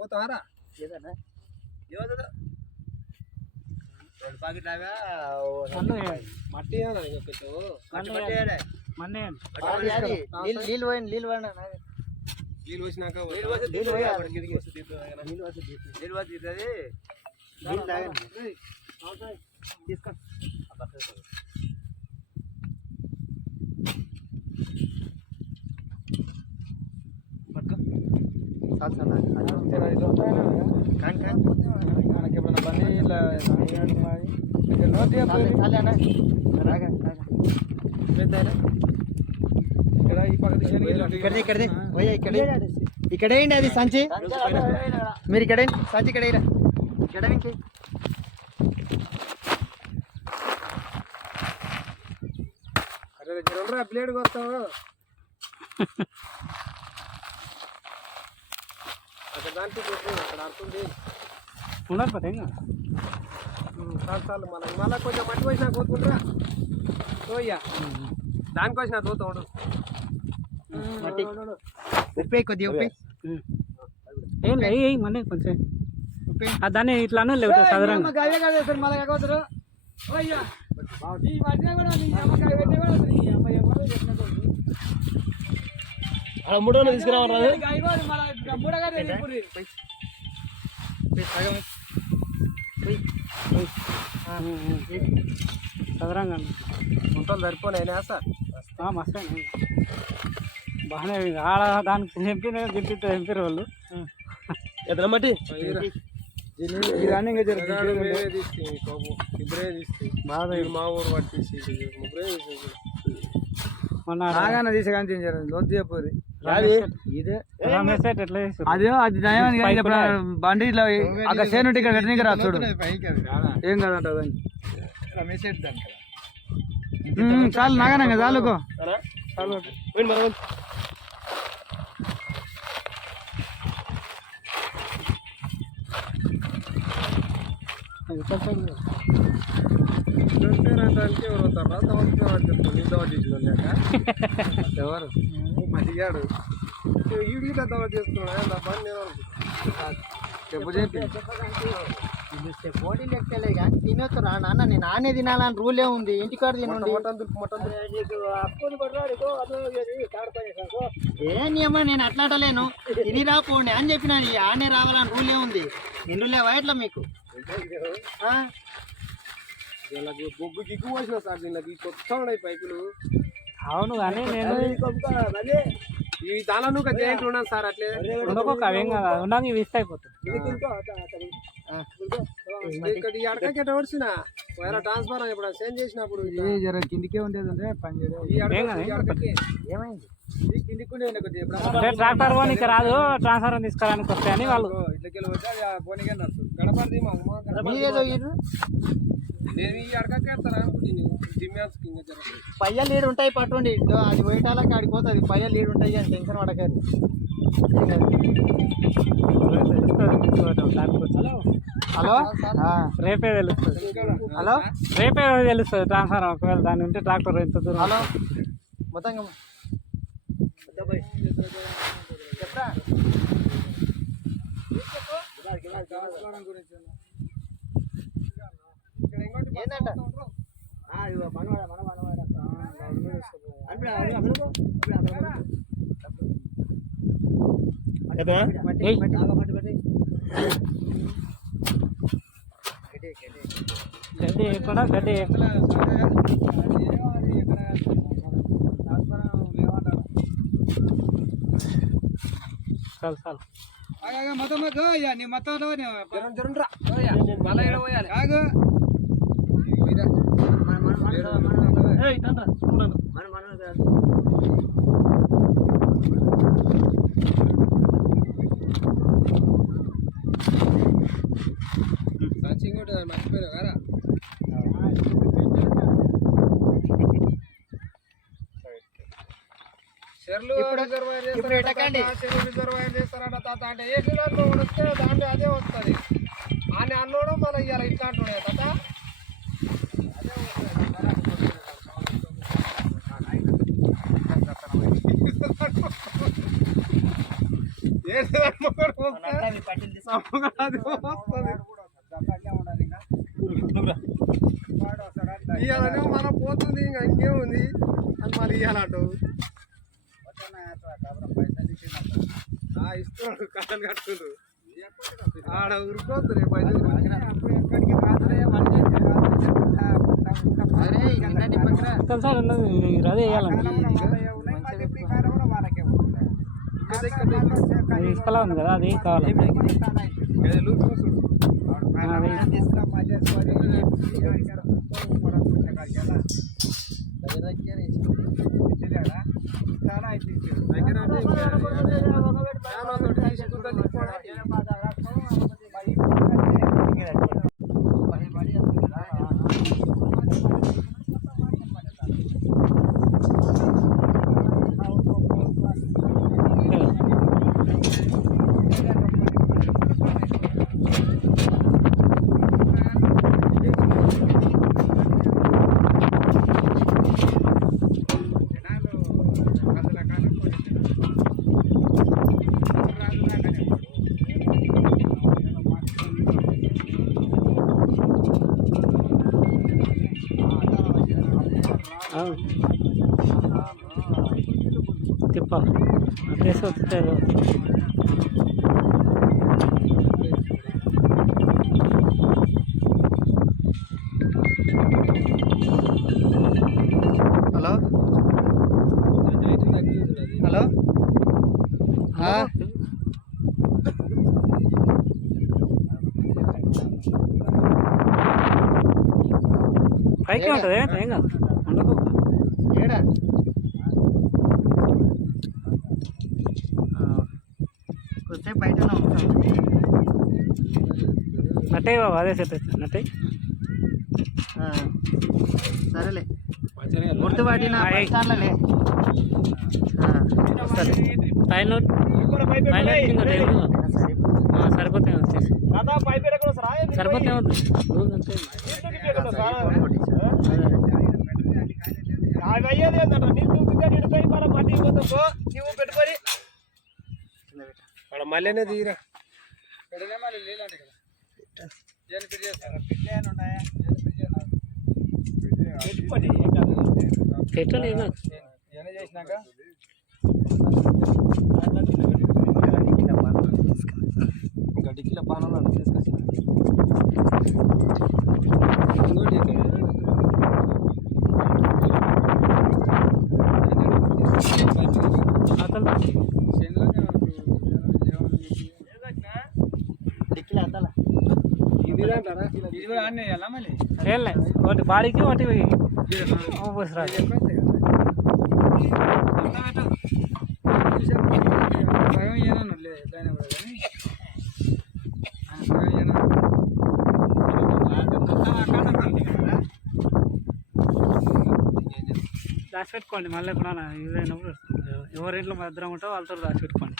పోతారా మట్టి నీళ్ళు వచ్చినాక తీసుకో ఇక్కడ ఏంటి అది సంచి మీరు ఇక్కడ సంచి ఇక్కడ ఇక్కడ ప్లేట్ వస్తావు అక్కడ దాంట్లో అక్కడ ఆడుతుంది ఉండకపోతే చాలు చాలు మళ్ళీ కొంచెం మట్టి వచ్చినా కోతుకుంటారా తోయ్యా దానికి వచ్చినా తోత ఉండు ఉప్పే కొద్దిగా ఉప్పే ఏం లేదు మన కొంచెం దాన్ని ఇట్లానే లేవు సాధారణంగా మళ్ళీ కాకపోతారు మూడో తీసుకురావాలి సాధారణంగా గుంటలు సరిపోయినా సార్ మస్తు బాగానే ఆడ దానికి దింపారు వాళ్ళు ఎదురు మట్టి మా ఊరు పట్టేసి మొన్న తీసుకొని లోతు చెప్పు ఇదే అదే అది బండి ఇట్లా అక్కడ చేను ఇక్కడ కట్టడానికి రా చూడు ఏం కాదంట చాలు నాగానంగా చాలుకో ఎవరు మడిగాడు ఈడికి దవ చేస్తున్నాడు పని చెప్పు చెప్పి పోటీలు ఎక్కలే కానీ తినొచ్చు రా నాన్న నేను నానే తినాలని రూలే ఉంది ఇంటికాడ తినండి ఏ నియమం నేను అట్లాడలేను తిని రాపోండి అని చెప్పిన ఆనే రావాలని రూలే ఉంది నిన్నులే వైట్లా మీకు బొగ్గు గిగ్గు వచ్చిన సార్ దీనికి కొత్త ఉన్నాయి పైపులు అవును కానీ నేను ఈ దానిలో జాయింట్లు ఉన్నాను సార్ అట్లే ఉండకోక అవేం కదా ఉండగా ఇవి ఇస్తే అయిపోతుంది ఇక్కడ ఈ అడకకి ఎట్లా వచ్చిన వేరే ట్రాన్స్ఫర్ ఇప్పుడు చేంజ్ చేసినప్పుడు జర కిందికే ఉండేది పని ఏమైంది ట్రాక్టర్ పోనీకి రాదు ట్రాన్స్ఫర్ తీసుకురానికి వస్తాయని వాళ్ళు పయ్య లీడ్ ఉంటాయి పట్టుకోండి అది పోయేటాలకి ఆడిపోతుంది పయ్య లీడ్ ఉంటాయి అని టెన్షన్ పడకారు హలో రేపే తెలుస్తుంది హలో రేపే తెలుస్తుంది ట్రాన్స్ఫర్ ఒకవేళ దాని ఉంటే ట్రాక్టర్ ఎంత దూరం హలో మొత్తంగా చెప్పరా ఏంటంట గడ్డి కూడా గడ్డి చాలు చాలు మొత్తం నీ మొత్తంలో మర్చిపోయినా కదా చెర్లు రిజర్వాయర్ చేస్తారట తాత అంటే ఏ దాంట్లో వస్తే దాంట్లో అదే వస్తుంది అని అన్నోడు మళ్ళీ ఇవాళ ఇట్లా అంటున్నాయి తాత అదే ఇవ్వాలనే మనం పోతుంది ఇంకా ఇంకేముంది అని మళ్ళీ ఇవ్వాలంటావు ఇస్తున్నాడు కట్టలు కట్టుకుంటారు ఆడ ఉరుకోద్దు రేపు సార్ ఉన్నది అదే వేయాలండి ఇసుకలా ఉంది కదా అది కావాలి తిప్పాలి అట్లేసి వస్తుంది హలో హలో పైకి ఉంటుంది ఏం కాదు ఉండదు ఏడా కొద్దిసేపు బయట నట్టే బాబు అదే సెట్ అవుతుంది నట్టే సరేలే గుర్తుపట్టిన పైసార్లే పైన కింద సరిపోతాయి వచ్చేసి సరిపోతాయి పెట్టుకొని మళ్ళీనే తీరా పెట్టలేదు చేసినాక ఇంకా డిక్కీలో పానాలు తీసుకొచ్చి ఒకటి బాడీకి ఒకటి పోసిరాదు దాచి పెట్టుకోండి మళ్ళీ ఎప్పుడన్నా యూజ్ అయినప్పుడు ఎవరింట్లో భద్రం ఉంటే వాళ్ళతో దాచి పెట్టుకోండి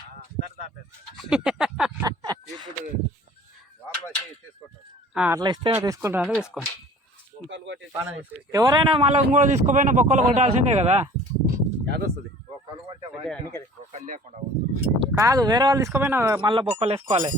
అట్లా ఇస్తే తీసుకుంటారంటే తీసుకోండి ఎవరైనా మళ్ళీ ఇంకో తీసుకుపోయినా బొక్కలు కొట్టాల్సిందే కదా కాదు వేరే వాళ్ళు తీసుకుపోయినా మళ్ళీ బొక్కలు వేసుకోవాలి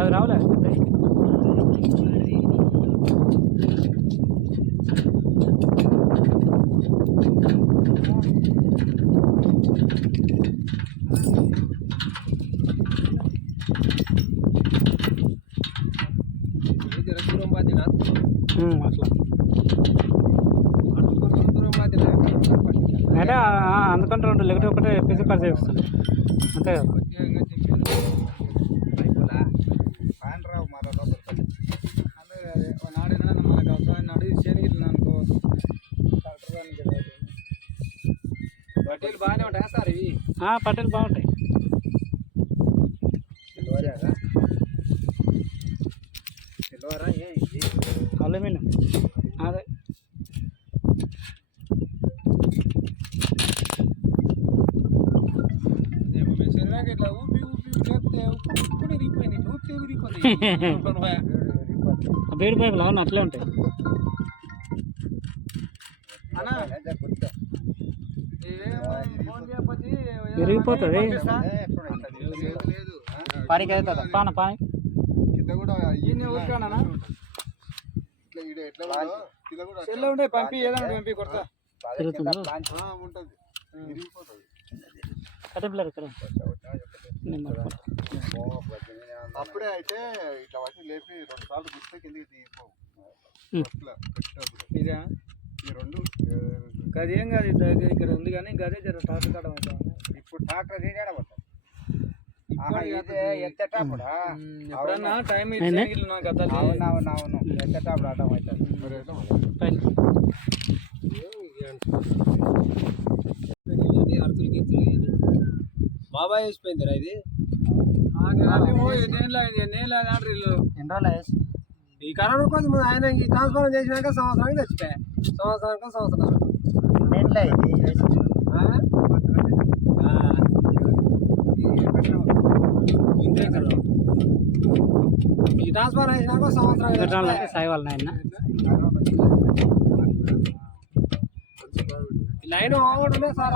అవి రావులే అట్లా అంటే అందుకంటే రెండు లెక్కటి ఒకటే ఫిజికల్ చేపిస్తుంది అంతే కదా రావు మరో లోపల నాడేనా మనకు అవసరమైన అడిగి శనిగిట్లు అనుకో బట్టలు బాగానే ఉంటాయి సార్ ఇవి పట్టెలు బాగుంటాయి అల్యూమినియం అదే ఇట్లా ఊపి లేకపోతే ఉప్పుడు విరిగిపోయింది ఊపితే విరిగిపోతుంది బేడి పైపులు అవును అట్లే ఉంటాయి విరిగిపోతుంది పనికి అవుతుందా పాన పాని సెల్ ఉండే పంపి ఏదైనా పంపి కొడతా తిరుగుతుందా ఉంటుంది కట్టెపిల్లరు ఇక్కడ అప్పుడే అయితే ఇట్లా వచ్చి లేపి 2 సార్లు గుస్తే కిందికి తీసుకోవు ఇదా ఈ 2 గదేం కాదు ఇక్కడ ఉంది కానీ గదే జర టాక్టర్ కట్టడం అవుతుంది ఇప్పుడు టాక్టర్ చేయడం ఎప్పుడన్నా టైం ఇచ్చి నాకు అవునవునవును ఎత్తేటప్పుడు అడ్డం అవుతుంది అర్థులు గీతులు బాబాయ్ వేసిపోయిందిరా ఇది ఎన్ని రోజులు ఈ కరోనా కోసం ఆయన ఈ ట్రాన్స్ఫర్ చేసినాక సంవత్సరానికి తెచ్చిపోయా సంవత్సరం ఈ ట్రాన్స్ఫర్ చేసినాక సంవత్సరం సాయి వాళ్ళ నాయన లైన్ బాగుంటుంది సార్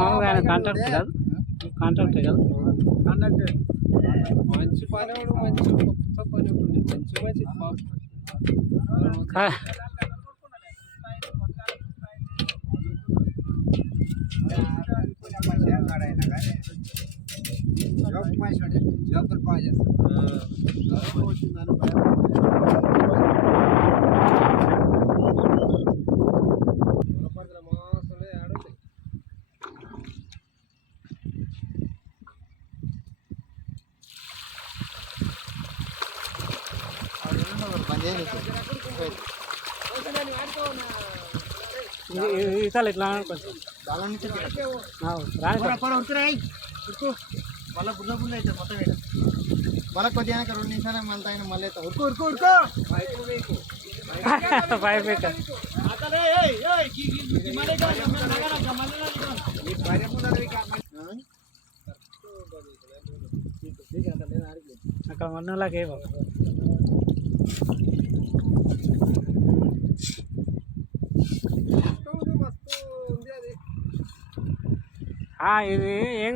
కాంట్రాక్ట్ కాదు కాంట్రాక్ట్ కాదు మంచి పని మంచి కొత్త పని ఉంటుంది మంచి ఇతలు ఇట్లా కొంచెం మళ్ళీ బుర్ర బుర్ర అవుతుంది మొత్తం వేయడం మళ్ళీ కొద్దిగా 2 నిమిషాలు మళ్ళీ ఆయన మళ్ళీ ఉరుకో పైప్ ఎక్క అక్కడ మన్నులాగే ఇది ఏం